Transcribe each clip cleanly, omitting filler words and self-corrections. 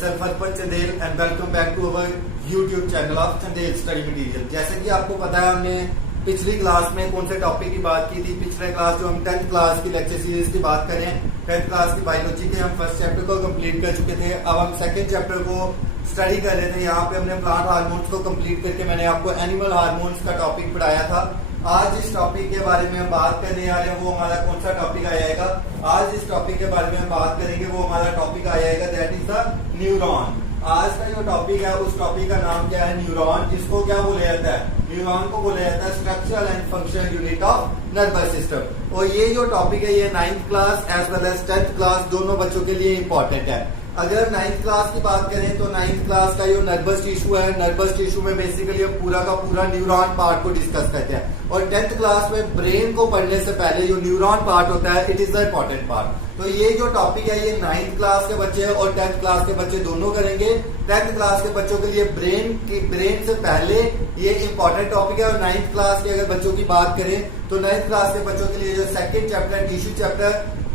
myself Arpan Chandel and welcome back to our YouTube channel of Chandel Study Material। जैसे कि आपको पता है हमने पिछली क्लास में कौन से टॉपिक की बात की थी। पिछले क्लास जो हम 10th क्लास की लेक्चर सीरीज की बात करें, 10th क्लास की बायोलॉजी के हम फर्स्ट चैप्टर को कंप्लीट कर चुके थे। अब हम सेकंड चैप्टर को स्टडी कर रहे थे। यहाँ पे हमने प्लांट हार्मोन्स को कंप्लीट करके मैंने आपको एनिमल हार्मोन्स का टॉपिक पढ़ाया था। आज इस टॉपिक के बारे में हम बात करने आ रहे हैं, वो हमारा कौन सा टॉपिक आएगा। आज इस टॉपिक के बारे में हम बात करेंगे, वो हमारा टॉपिक आएगा दैट इज द न्यूरॉन। आज का जो टॉपिक है उस टॉपिक का नाम क्या है, न्यूरॉन। जिसको क्या बोला जाता है, न्यूरॉन को बोला जाता है structural and functional unit of nervous system. और ये जो टॉपिक है ये 9th class as well as 10th class दोनों बच्चों के लिए इंपॉर्टेंट है। अगर 9th क्लास की बात करें तो 9th क्लास का जो नर्वस टिश्यू है, नर्वस टिश्यू में बेसिकली हम पूरा का पूरा न्यूरॉन पार्ट को डिस्कस करते हैं। और 10th क्लास में ब्रेन को पढ़ने से पहले जो न्यूरॉन पार्ट होता है it is the important part. तो ये जो टॉपिक है ये 9th क्लास के बच्चे और 10th क्लास के बच्चे दोनों करेंगे। 10th क्लास के बच्चों के लिए ब्रेन से पहले ये इंपॉर्टेंट टॉपिक है। और 9th क्लास के अगर बच्चों की बात करें तो 9th क्लास के बच्चों के लिए जो सेकंड चैप्टर है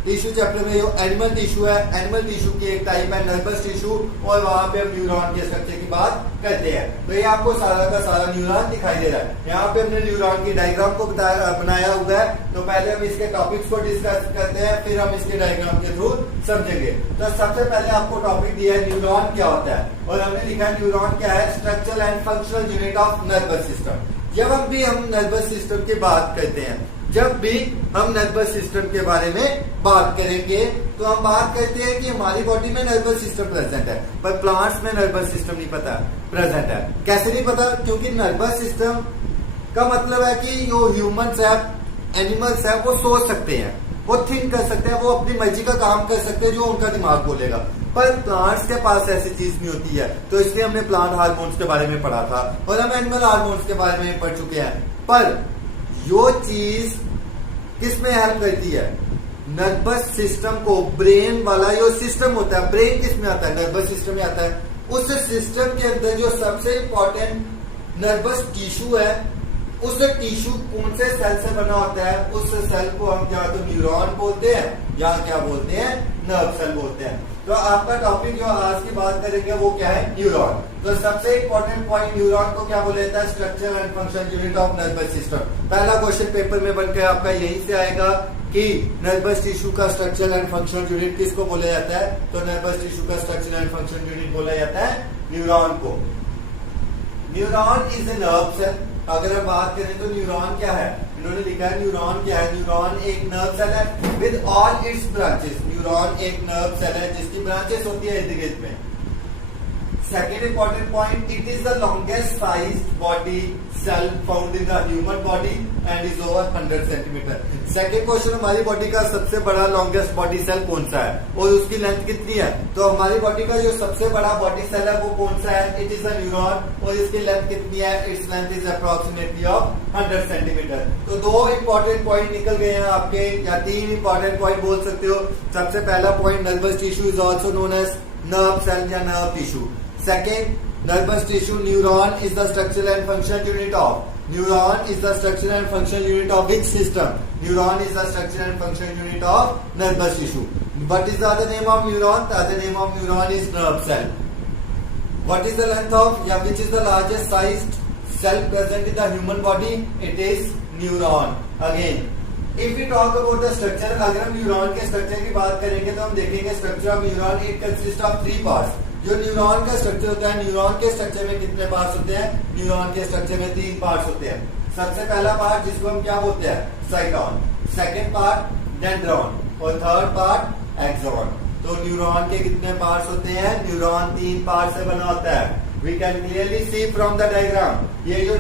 टिश्यू चैप्टर में जो एनिमल टिश्यू है, एनिमल टिश्यू की एक टाइप है नर्वस टिश्यू, और वहां पे हम न्यूरॉन के स्ट्रक्चर की बात करते हैं। तो ये आपको सारा का सारा न्यूरॉन दिखाई दे रहा है। यहाँ पे हमने न्यूरॉन की डायग्राम को बनाया हुआ है। तो पहले हम इसके टॉपिक्स को डिस्कस करते हैं, फिर हम इसके डायग्राम के थ्रू समझेंगे। तो सबसे पहले आपको टॉपिक दिया है न्यूरॉन क्या होता है, और हमने लिखा है न्यूरॉन क्या है, structural and functional unit of nervous system. जब भी हम नर्वस सिस्टम की बात करते हैं, जब भी हम नर्वस सिस्टम के बारे में बात करेंगे तो हम बात करते हैं कि हमारी बॉडी में नर्वस सिस्टम प्रेजेंट है, पर प्लांट्स में नर्वस सिस्टम नहीं पता प्रेजेंट है। कैसे नहीं पता, क्योंकि नर्वस सिस्टम का मतलब है कि जो ह्यूमंस है, एनिमल्स है, वो सोच सकते हैं, वो थिंक कर सकते हैं, वो अपनी मर्जी का काम कर सकते हैं जो उनका दिमाग बोलेगा। पर प्लांट्स के पास ऐसी चीज नहीं होती है। तो इसलिए हमने प्लांट हार्मोन्स के बारे में पढ़ा था और हम एनिमल हार्मोन्स के बारे में पढ़ चुके हैं। पर यो चीज किस में हेल्प करती है, नर्वस सिस्टम को। ब्रेन वाला जो सिस्टम होता है, ब्रेन किस में आता है, नर्वस सिस्टम में आता है। उस सिस्टम के अंदर जो सबसे इंपॉर्टेंट नर्वस टिश्यू है, उस टिश्यू कौन से सेल से बना होता है, उस सेल को हम क्या तो न्यूरॉन बोलते हैं या क्या बोलते हैं, नर्व सेल बोलते हैं। तो आपका टॉपिक जो आज की बात करेंगे वो क्या है, न्यूरॉन। तो सबसे इंपॉर्टेंट पॉइंट न्यूरॉन को क्या बोला जाता है, structure and function unit of nervous system. पहला क्वेश्चन पेपर में बनकर आपका यहीं से आएगा कि नर्वस टिश्यू का स्ट्रक्चर एंड फंक्शन यूनिट किसको बोला जाता है। तो नर्वस टिश्यू का स्ट्रक्चर एंड फंक्शन यूनिट बोला जाता है न्यूरॉन को। Neuron is a nerve cell. अगर हम बात करें तो न्यूरॉन क्या है, इन्होंने लिखा है न्यूरॉन क्या है, न्यूरॉन एक नर्व सेल है with all its branches. Neuron एक नर्व सेल है जिसकी ब्रांचेस होती है इर्द गिर्द में। Second important point, it is the longest sized body cell found in the human body and is over 100 centimetre. Second question, हमारी बॉडी का सबसे बड़ा लॉन्गेस्ट बॉडी सेल कौन सा है और उसकी लेंथ कितनी है। तो हमारी बॉडी का जो सबसे बड़ा बॉडी सेल है वो कौन सा है, इट इज अ न्यूरॉन, और इसकी लेंथ कितनी है, its length is approximately of 100 centimetre. तो दो इंपॉर्टेंट पॉइंट निकल गए हैं आपके, या तीन इंपॉर्टेंट पॉइंट बोल सकते हो। सबसे पहला point, nervous tissue is also known as nerve cell या nerve tissue. Second, nervous tissue, neuron is the structural and functional unit of. Neuron is the structural and functional unit of which system? Neuron is the structural and functional unit of nervous tissue. What is the other name of neuron? The other name of neuron is nerve cell. What is the length of, which is the largest sized cell present in the human body? It is neuron. Again, if we talk about the structure, अगर हम neuron के structure की बात करेंगे तो हम देखेंगे structure of neuron it consist of 3 parts. जो न्यूरॉन का स्ट्रक्चर होता है, न्यूरॉन के स्ट्रक्चर में कितने पार्ट्स होते हैं, न्यूरॉन के स्ट्रक्चर में 3 पार्ट्स होते हैं। सबसे पहला पार्ट जिसको हम क्या बोलते हैं, साइटॉन, सेकेंड पार्ट डेंड्रॉन, और थर्ड पार्ट एक्सॉन। तो न्यूरॉन के कितने पार्ट्स होते हैं, न्यूरॉन 3 पार्ट से बना होता है। We can clearly see from the diagram. ये जो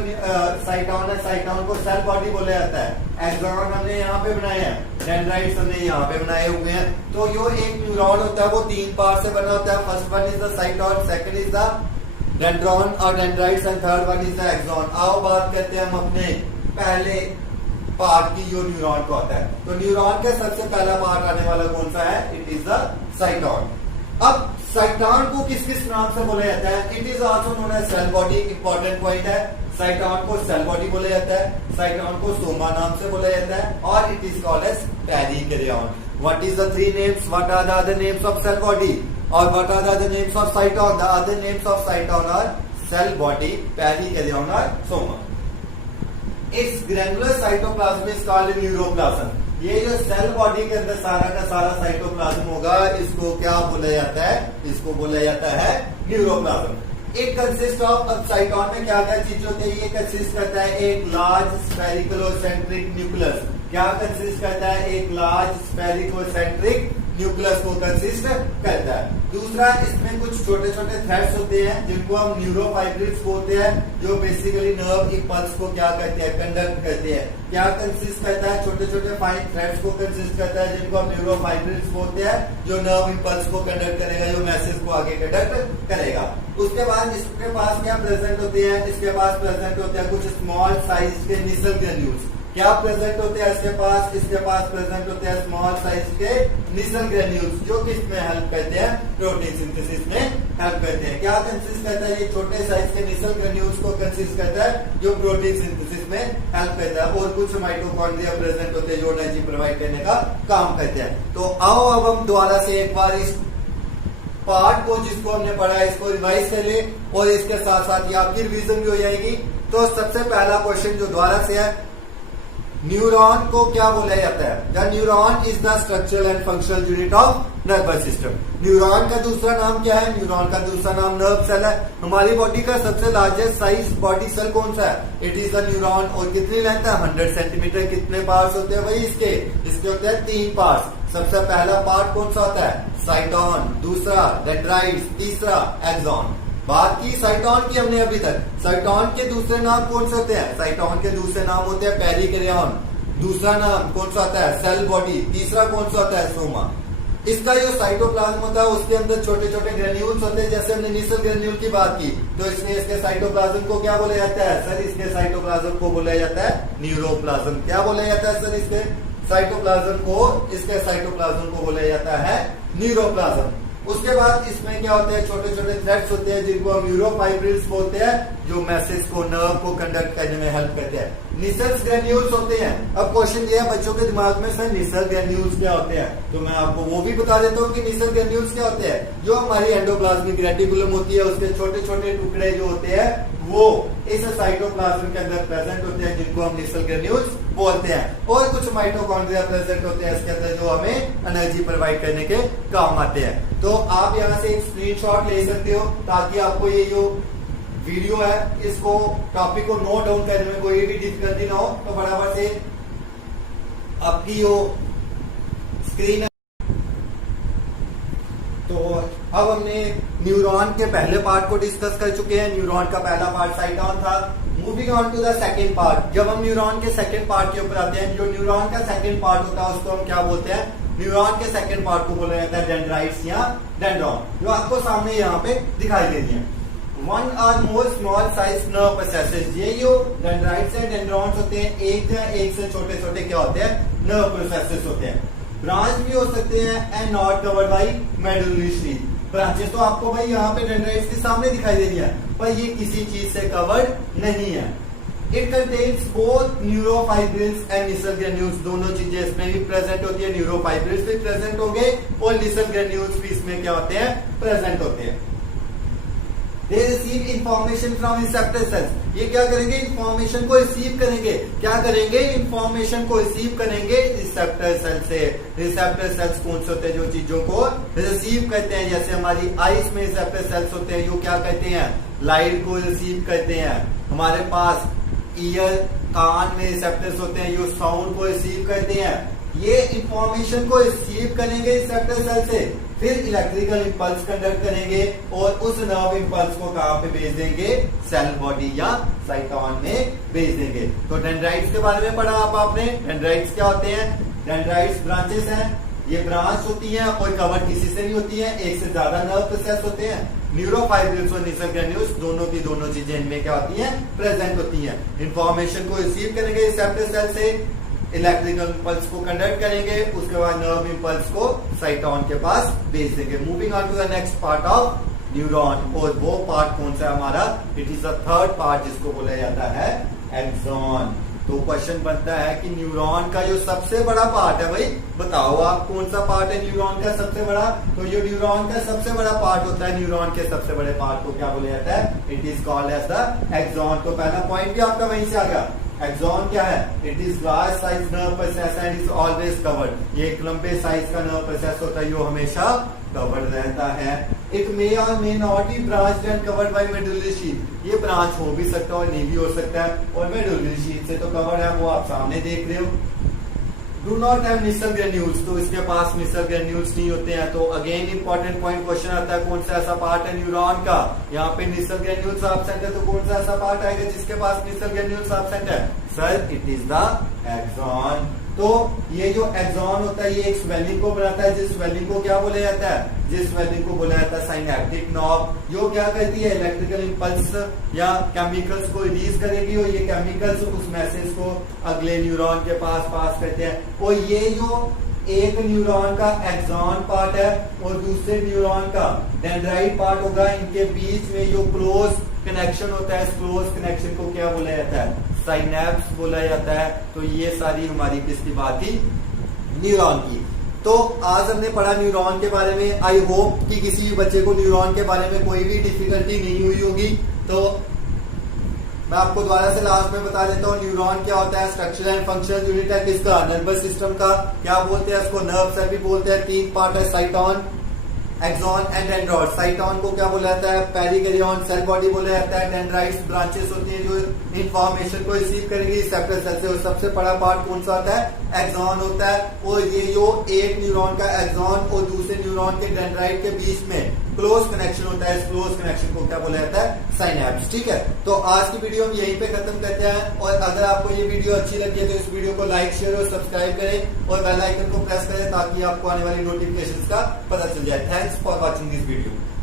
साइटॉन है, साइटॉन को सेल बॉडी बोला जाता है। एक्सॉन हमने यहाँ पे बनाए हैं, डेंड्राइट्स हमने यहाँ पे बनाए हुए हैं। तो जो एक न्यूरॉन होता है वो 3 पार्ट से बना होता है। First one is the cyton, second is the dendron और dendrites, and third one is the axon. आओ बात करते हैं हम अपने पहले पार्ट की जो न्यूरॉन को आता है। तो न्यूरॉन का सबसे पहला पार्ट आने वाला कौन सा है, इट इज द साइटॉन। अब साइटॉन को किस किस नाम से बोला जाता है? It is also known as cell body. Important point है, साइटॉन को सेल बॉडी बोला जाता है, साइटॉन को सोमा नाम से बोला जाता है, और it is called as pericardian. What is the three names? What are the other names of cell body और what are the other names of cyton? The other names of cyton are cell body, pericardian और soma. Its granular cytoplasm is called neuroplasm. ये जो cell body के अंदर सारा का सारा cytoplasm होगा, इसको क्या बोला जाता है? इसको बोला जाता है न्यूरोप्लाज्म। इट कंसिस्ट ऑफ, अब साइटॉन में क्या क्या चीज होती है? ये कंसिस्ट करता है एक लार्ज स्फेरिकलोसेंट्रिक न्यूक्लियस। क्या कंसिस्ट करता है? एक लार्ज स्फेरिकलोसेंट्रिक न्यूक्लियस को कंसिस्ट करता है। दूसरा, इसमें कुछ छोटे छोटे थ्रेड्स होते हैं जिनको हम न्यूरोफाइब्रिल्स बोलते हैं, जो बेसिकली नर्व इंपल्स को क्या करते हैं? कंडक्ट करते हैं। क्या कंसिस्ट करता है? छोटे छोटे फाइन थ्रेड्स को कंसिस्ट करता है जिनको हम न्यूरोफाइब्रिल्स बोलते हैं, जो नर्व इंपल्स को कंडक्ट करेगा, जो मैसेज को आगे कंडक्ट करेगा। उसके बाद इसके पास क्या प्रेजेंट होते हैं? इसके पास प्रेजेंट होते हैं कुछ स्मॉल साइज के निसल ग्रेन्यूल्स। क्या प्रेजेंट होते हैं इसके पास? इसके पास प्रेजेंट होते हैं स्मॉल साइज के निसल ग्रेन्यूल्स, जो किसमें हेल्प करते हैं? प्रोटीन सिंथेसिस में हेल्प करते हैं। क्या कंसिस्ट करता है? ये छोटे साइज के निसल ग्रेन्यूल्स को कंसिस्ट करता है, जो प्रोटीन सिंथेसिस में हेल्प करता है। और कुछ माइटोकॉन्ड्रिया प्रेजेंट होते हैं जो एनर्जी प्रोवाइड करने का काम करते हैं। तो आओ अब हम दोबारा से एक बार इस पार्ट को जिसको हमने पढ़ा है इसको रिवाइज कर ले, और इसके साथ साथ ये आपकी रिवीजन भी हो जाएगी। तो सबसे पहला क्वेश्चन जो दोबारा से है, न्यूरॉन को क्या बोला जाता है? The neuron is the structural and functional unit of nervous system. Neuron का दूसरा नाम क्या है? न्यूरॉन का दूसरा नाम नर्व सेल है। हमारी बॉडी का सबसे लार्जेस्ट साइज बॉडी सेल कौन सा है? It is the neuron. और कितनी लेंथ है? 100 सेंटीमीटर। कितने पार्ट्स होते हैं भाई इसके होते हैं 3 पार्ट्स। सबसे पहला पार्ट कौन सा होता है? साइटॉन। दूसरा डेंड्राइट्स। तीसरा एक्सॉन। बात की साइटॉन की हमने अभी तक। साइटॉन के दूसरे नाम कौन से होते हैं? साइटॉन के दूसरे नाम होते हैं पेरिकार्डियन। दूसरा नाम कौन सा होता है? Cell body. तीसरा कौन सा होता है? सोमा। इसका जो साइटोप्लाज्म होता है उसके अंदर छोटे छोटे ग्रेन्यूल्स होते हैं, जैसे हमने निसल ग्रेन्यूल की बात की, तो इसमें इसके साइटोप्लाज्म को क्या बोला जाता है? सर इसके साइटोप्लाज्म को बोला जाता है न्यूरोप्लाज्म। क्या बोला जाता है सर? इसके साइटोप्लाज्म को बोला जाता है न्यूरोप्लाज्म। उसके बाद इसमें क्या होते हैं? छोटे छोटे थ्रेड्स होते हैं जिनको हम न्यूरोफाइब्रिल्स बोलते हैं, जो मैसेज को, नर्व को कंडक्ट करने में हेल्प करते हैं। निसल्स ग्रेन्यूल्स होते हैं। अब क्वेश्चन ये है बच्चों के दिमाग में, सर निसल ग्रेन्यूल्स क्या होते हैं? तो मैं आपको वो भी बता देता हूँ कि निसल ग्रेन्यूल्स क्या होते हैं। जो हमारी एंडोप्लाज्मिक रेटिकुलम होती है, उसके छोटे छोटे टुकड़े जो होते हैं वो इस साइटोप्लाज्म के अंदर प्रेजेंट होते हैं, जिनको हम निसल ग्रेन्यूल्स बोलते हैं। और कुछ माइटोकॉन्ड्रिया प्रेजेंट होते हैं इसके अंदर, जो हमें एनर्जी प्रोवाइड करने के काम आते हैं। तो आप यहाँ से एक स्क्रीनशॉट ले सकते हो, ताकि आपको ये जो वीडियो है, इसको टॉपिक को नोट डाउन करने में कोई भी डिफिकल्टी ना हो। तो बराबर से आपकी जो स्क्रीन है, तो अब हमने न्यूरॉन के पहले पार्ट को डिस्कस कर चुके हैं। न्यूरॉन का पहला पार्ट साइटॉन था। Moving on to the second part. जब हम न्यूरॉन के सेकंड पार्ट के ऊपर आते हैं, जो न्यूरॉन का सेकंड पार्ट होता है उसको हम क्या बोलते हैं? न्यूरॉन के सेकंड पार्ट को बोला जाता है डेंड्राइट्स या डेंड्रॉन, जो आपको सामने यहाँ पे दिखाई दे रही है। One or more small size nerve processes. ये जो डेंड्राइट्स एंड डेंड्रॉन्स होते हैं, एक से छोटे छोटे क्या होते हैं? नर्व प्रोसेसेस होते हैं। ब्रांच भी हो सकते हैं and not covered by medullary sheath. Branches तो आपको भाई यहाँ पे डेंड्राइट्स के सामने दिखाई दे रही है, पर ये किसी चीज से कवर्ड नहीं है। It contains both neurofibrils and Nissl granules. दोनों चीजें इसमें भी प्रेजेंट होती है। न्यूरोफाइब्रिल्स भी प्रेजेंट होंगे और निसल ग्रेन्यूल्स भी इसमें क्या होते हैं? प्रेजेंट होते हैं। They receive information from receptor cells. ये क्या करेंगे? इंफॉर्मेशन को रिसीव करेंगे। क्या करेंगे? इंफॉर्मेशन को रिसीव करेंगे रिसेप्टर सेल से। रिसेप्टर सेल्स कौन से होते हैं? जो चीजों को रिसीव करते हैं, जैसे हमारी आईज में रिसेप्टर सेल्स होते हैं, जो क्या करते हैं? लाइट को रिसीव करते हैं। हमारे पास ईयर, कान में रिसेप्टर्स होते हैं, जो साउंड को रिसीव करते हैं। ये इंफॉर्मेशन को रिसीव करेंगे रिसेप्टर सेल से, फिर इलेक्ट्रिकल इंपल्स कंडक्ट करेंगे और उस नर्व इंपल्स को कहां पे भेज देंगे? सेल बॉडी या साइटॉन में भेज देंगे। तो डेंड्राइट्स के बारे में पढ़ा आपने। डेंड्राइट्स क्या होते हैं? डेंड्राइट्स ब्रांचेस हैं। ये ब्रांच होती है और कवर किसी से नहीं होती है, एक से ज्यादा नर्व प्रोसेस होते हैं। न्यूरोफाइब्रिल्स और निसल ग्रेन्यूल्स दोनों की दोनों चीजें इनमें क्या होती हैं? प्रेजेंट होती हैं। इंफॉर्मेशन को रिसीव करेंगे रिसेप्टर सेल से, इलेक्ट्रिकल इम्पल्स को कंडक्ट करेंगे, उसके बाद नर्व इम्पल्स को साइटोन के पास भेज देंगे। Moving on to the next part of neuron, और वो पार्ट कौन सा है हमारा, it is the third part जिसको बोला जाता है एक्सॉन। तो क्वेश्चन बनता है कि न्यूरॉन का जो सबसे बड़ा पार्ट है, भाई बताओ आप कौन सा पार्ट है न्यूरॉन का सबसे बड़ा। तो जो न्यूरॉन का सबसे बड़ा पार्ट होता है, न्यूरॉन के सबसे बड़े पार्ट को क्या बोला जाता है, it is called as the axon. तो पहला पॉइंट भी आपका वहीं से आ गया। एक्सॉन क्या है, it is large size nerve process and is always covered. ये एक लंबे साइज का नर्व प्रोसेस होता है जो हमेशा कवर्ड रहता है। इट मे और may not be branched and covered by medullary sheath. ये ब्रांच हो भी सकता है और नहीं भी हो सकता है, और मेडुलरी शीथ से तो कवर्ड है, वो आप सामने देख रहे हो। Do not have Nisal granules, तो इसके पास निसल ग्रेन्यूल्स नहीं होते हैं। तो अगेन इंपॉर्टेंट पॉइंट क्वेश्चन आता है, कौन सा ऐसा पार्ट है न्यूरॉन का, यहाँ पे निसल ग्रेन्यूल्स एब्सेंट है, तो कौन सा ऐसा पार्ट आएगा जिसके पास निसल ग्रेन्यूल्स एब्सेंट है, sir it is the axon. तो ये जो एक्सॉन होता है ये एक स्वेलिंग को बनाता है, जिस स्वेलिंग को क्या बोला जाता है, जिस स्वेलिंग को बोला जाता है साइनेप्टिक नॉब, जो क्या करती है इलेक्ट्रिकल इंपल्स या केमिकल्स को रिलीज करेगी, और ये केमिकल्स उस मैसेज को अगले न्यूरॉन के पास करते हैं। और ये जो एक न्यूरॉन का एक्सॉन पार्ट है और दूसरे न्यूरॉन का डेंड्राइट पार्ट होगा, इनके बीच में जो क्लोज कनेक्शन होता है, इस क्लोज कनेक्शन को क्या बोला जाता है, साइनेप्स बोला जाता है। तो ये सारी हमारी किसकी बात थी, न्यूरॉन की। तो आज हमने पढ़ा न्यूरॉन के बारे में। आई होप कि किसी भी बच्चे को न्यूरॉन के बारे में कोई भी डिफिकल्टी नहीं हुई होगी। तो मैं आपको दोबारा से लास्ट में बता देता हूँ, न्यूरॉन क्या होता है, स्ट्रक्चर एंड फंक्शनल यूनिट है किसका, नर्वस सिस्टम का। क्या बोलते हैं उसको, नर्व सेल भी बोलते हैं। तीन पार्ट है, cyton, axon and dendrite. Cyton को क्या बोला जाता है, पेरिकार्डियन सेल बॉडी बोला जाता है। डेंड्राइट्स ब्रांचेस होती है जो इंफॉर्मेशन को रिसीव करेंगी रिसेप्टर सेल से। और सबसे बड़ा पार्ट कौन सा होता है, एक्सॉन होता है। और ये जो एक न्यूरॉन का एक्सॉन और दूसरे न्यूरॉन के डेंड्राइट के बीच में क्लोज कनेक्शन होता है, इस क्लोज कनेक्शन को क्या बोला जाता है, साइनेप्स। ठीक है, तो आज की वीडियो हम यहीं पे खत्म करते हैं। और अगर आपको ये वीडियो अच्छी लगी है तो इस वीडियो को लाइक, शेयर और सब्सक्राइब करें और बेल आइकन को प्रेस करें ताकि आपको आने वाली नोटिफिकेशंस का पता चल जाए। Thanks for watching this video.